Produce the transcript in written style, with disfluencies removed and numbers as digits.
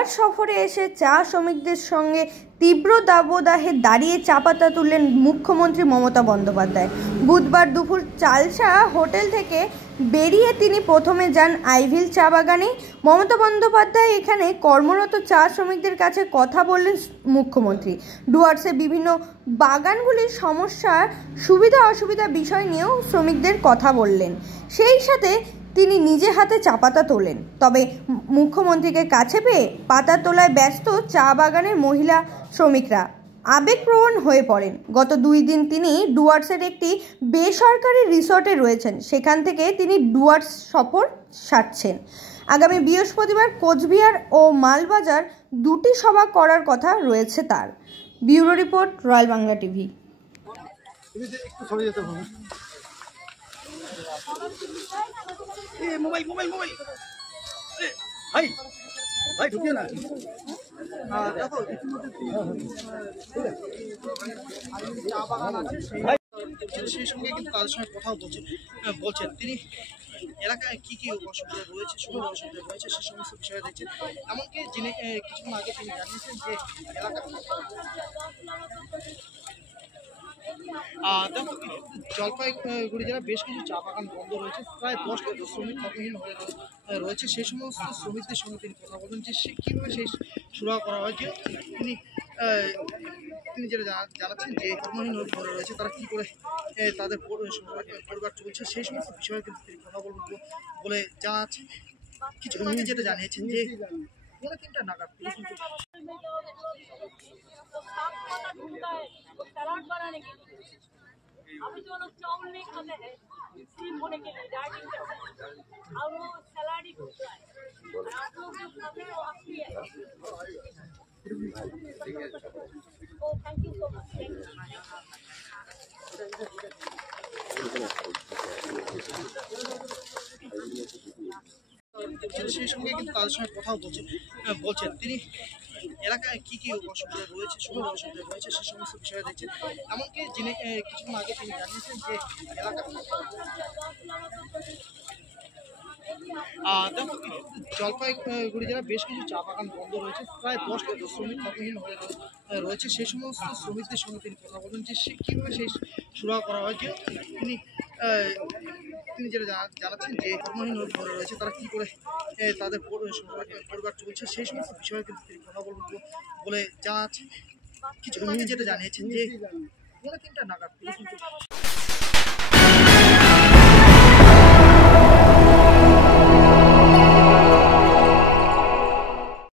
ডুয়ার্স সফরে এসে চা শ্রমিকদের সঙ্গে তীব্র দাবদাহে দাঁড়িয়ে চা পাতা তুললেন মুখ্যমন্ত্রী মমতা বন্দ্যোপাধ্যায়। বুধবার দুপুর চালসা হোটেল থেকে বেরিয়ে তিনি প্রথমে যান আইভিল চা বাগানে। মমতা বন্দ্যোপাধ্যায় এখানে কর্মরত চা শ্রমিকদের কাছে কথা বললেন মুখ্যমন্ত্রী। ডুয়ার্সে বিভিন্ন বাগানগুলির সমস্যা, সুবিধা অসুবিধা বিষয় নিয়েও শ্রমিকদের কথা বললেন। সেই সাথে তিনি নিজে হাতে চা পাতা তোলেন। তবে মুখ্যমন্ত্রীকে কাছে পেয়ে পাতা তোলায় ব্যস্ত চা বাগানের মহিলা শ্রমিকরা আবেগপ্রবণ হয়ে পড়েন। গত 2 দিন তিনি ডুয়ার্সের একটি বেসরকারি রিসর্টে রয়েছেন। সেখান থেকে তিনি ডুয়ার্স সফর সারছেন। আগামী বৃহস্পতিবার কোচবিহার ও মালবাজার 2টি সভা করার কথা রয়েছে তার। Bureau report, royal Bangla TV. Mobile mobile mobile ভাই ভাই ঢুকিয়ে না দেখো চা বাগান আছে সেই সঙ্গে কিন্তু তাদের সঙ্গে কথাও বলছেন তিনি এলাকায় কি কি অসুবিধা রয়েছে, সুবিধা অসুবিধা রয়েছে সে সমস্ত বিষয়ে দেখছেন। এমনকি যিনি কিছুক্ষণ আগে তিনি জানিয়েছেন যে এলাকা দেখো জলপাইগুড়ি জেলায় বেশ কিছু চা বাগান বন্ধ রয়েছে, প্রায় 10 লক্ষ শ্রমিক কর্মহীন হয়ে রয়েছে। সেই সমস্ত শ্রমিকদের সঙ্গে তিনি কথা বলেন যে কীভাবে সেই সুরাহা করা হয়। যে তিনি যেটা জানাচ্ছেন যে কর্মহীন হয়ে রয়েছে তারা কী করে তাদের পরিবার চলছে সেই সমস্ত বিষয়ে কিন্তু তিনি কথা বলবেন বলে জানাচ্ছেন। কিছু তিনি যেটা জানিয়েছেন যে 3:30 নাগাদ কিন্তু सलाद बनाने के लिए अभी जो लोग चावल नहीं खाते हैं स्टीम होने के लिए डाइटिंग करते हैं और वो सलाद ही होता है और आप लोग जो खाते हैं वो आपकी है। ओ थैंक यू सो मच। সেই সঙ্গে কিন্তু তাদের সঙ্গে কথাও বলছেন তিনি এলাকায় কি কি অসুবিধা রয়েছে, সুবিধা অসুবিধা রয়েছে সে সমস্ত বিষয়ে দেখছেন। এমনকি যিনি কিছুক্ষণ আগে তিনি জানিয়েছেন যে এলাকা দেখো জলপাইগুড়ি জেলায় বেশ কিছু চা বাগান বন্ধ রয়েছে, প্রায় 10 লক্ষ শ্রমিক কর্মহীন হয়ে রয়েছে। সেই সমস্ত শ্রমিকদের সঙ্গে তিনি কথা বলেন যে কীভাবে সেই সুরাহা করা হয়। যে তিনি যেটা জানাচ্ছেন যে কর্মহীন হয়ে রয়েছে তারা কী করে তাদের পরিবার চলছে সেই সমস্ত বিষয়ে কিন্তু তিনি কথা বলবেন বলে জানাচ্ছেন। কিছু তিনি যেটা জানিয়েছেন যে 3:30 নাগাদ কিন্তু